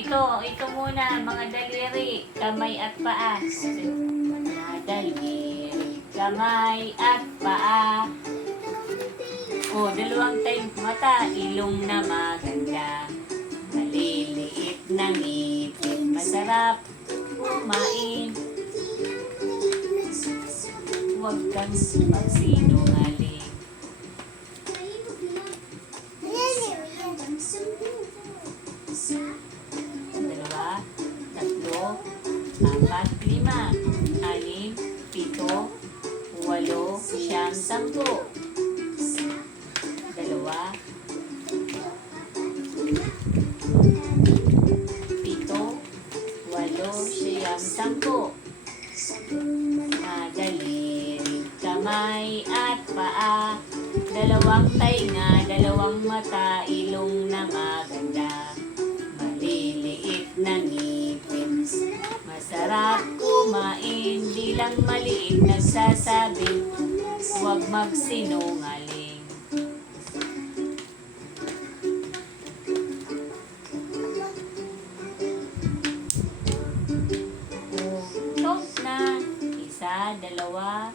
ito muna, mga daliri, kamay at paa. Mga daliri, kamay at paa. Dalawang tayong mata, ilong na maganda. Maliliit na ngipin, masarap kumain. Huwag kang magsinungaling. Dalawa, tatlo, apat, lima, anim, pito, walo, siyam, sampu. Dalawa, pito, walo, siyam, sampu. Daliri, kamay at paa. Dalawang tainga, dalawang mata, ilong na maganda. Maliliit na ngipin, masarap kumain. Di lang maliit nagsasabi, huwag magsinungaling. Stop na. Isa, dalawa,